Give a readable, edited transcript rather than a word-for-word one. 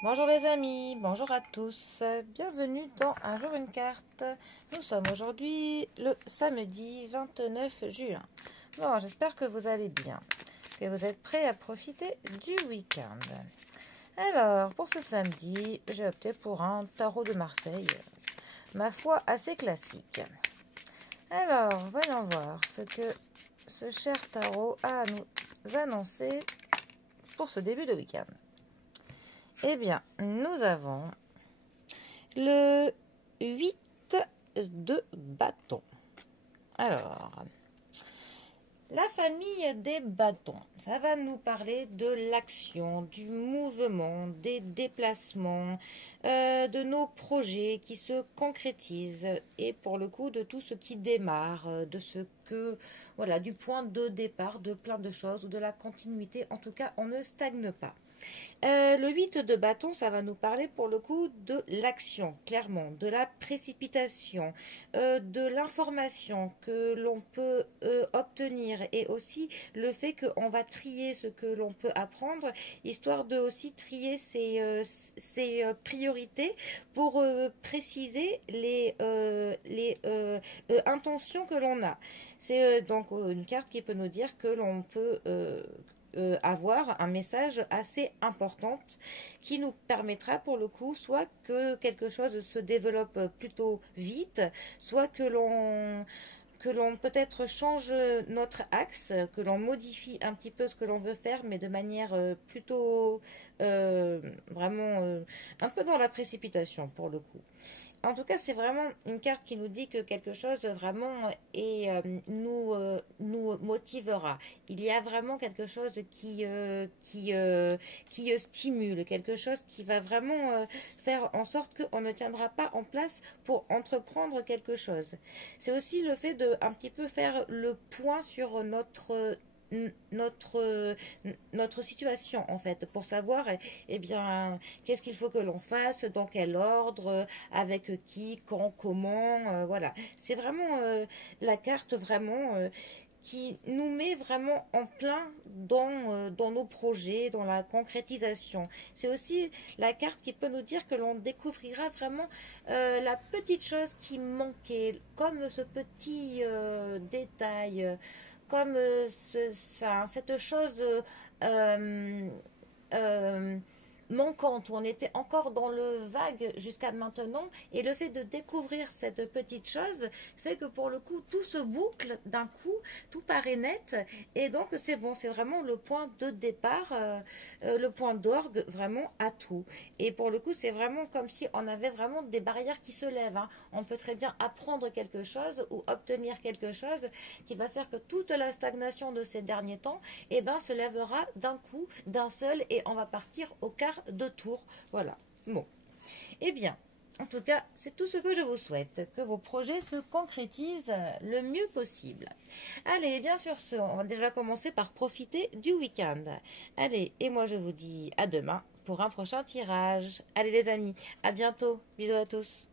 Bonjour les amis, bonjour à tous, bienvenue dans Un jour une carte. Nous sommes aujourd'hui le samedi 29 juin. Bon, j'espère que vous allez bien, que vous êtes prêts à profiter du week-end. Alors, pour ce samedi, j'ai opté pour un tarot de Marseille, ma foi assez classique. Alors, voyons voir ce que ce cher tarot a à nous annoncer pour ce début de week-end. Eh bien, nous avons le 8 de bâtons. Alors, la famille des bâtons, ça va nous parler de l'action, du mouvement, des déplacements, de nos projets qui se concrétisent et pour le coup de tout ce qui démarre, de ce que, voilà, du point de départ de plein de choses ou de la continuité. En tout cas, on ne stagne pas. Le 8 de bâton, ça va nous parler pour le coup de l'action, clairement, de la précipitation, de l'information que l'on peut obtenir et aussi le fait qu'on va trier ce que l'on peut apprendre, histoire de aussi trier ses priorités pour préciser les intentions que l'on a. C'est donc une carte qui peut nous dire que l'on peut avoir un message assez important qui nous permettra pour le coup soit que quelque chose se développe plutôt vite, soit que l'on peut-être change notre axe, que l'on modifie un petit peu ce que l'on veut faire, mais de manière plutôt vraiment un peu dans la précipitation pour le coup. En tout cas, c'est vraiment une carte qui nous dit que quelque chose vraiment nous motivera. Il y a vraiment quelque chose qui stimule, quelque chose qui va vraiment faire en sorte qu'on ne tiendra pas en place pour entreprendre quelque chose. C'est aussi le fait de un petit peu faire le point sur notre situation en fait pour savoir eh bien qu'est-ce qu'il faut que l'on fasse, dans quel ordre, avec qui, quand, comment, voilà, c'est vraiment la carte vraiment qui nous met vraiment en plein dans nos projets, dans la concrétisation. C'est aussi la carte qui peut nous dire que l'on découvrira vraiment la petite chose qui manquait, comme ce petit détail, comme cette chose euh, manquante où on était encore dans le vague jusqu'à maintenant, et le fait de découvrir cette petite chose fait que pour le coup tout se boucle d'un coup, tout paraît net, et donc c'est bon, c'est vraiment le point de départ, le point d'orgue vraiment à tout. Et pour le coup c'est vraiment comme si on avait vraiment des barrières qui se lèvent, hein. On peut très bien apprendre quelque chose ou obtenir quelque chose qui va faire que toute la stagnation de ces derniers temps se lèvera d'un coup, d'un seul, et on va partir au quart de tour. Voilà. Bon. Eh bien, en tout cas, c'est tout ce que je vous souhaite, que vos projets se concrétisent le mieux possible. Allez, bien sûr, on va déjà commencer par profiter du week-end. Allez, et moi je vous dis à demain pour un prochain tirage. Allez les amis, à bientôt. Bisous à tous.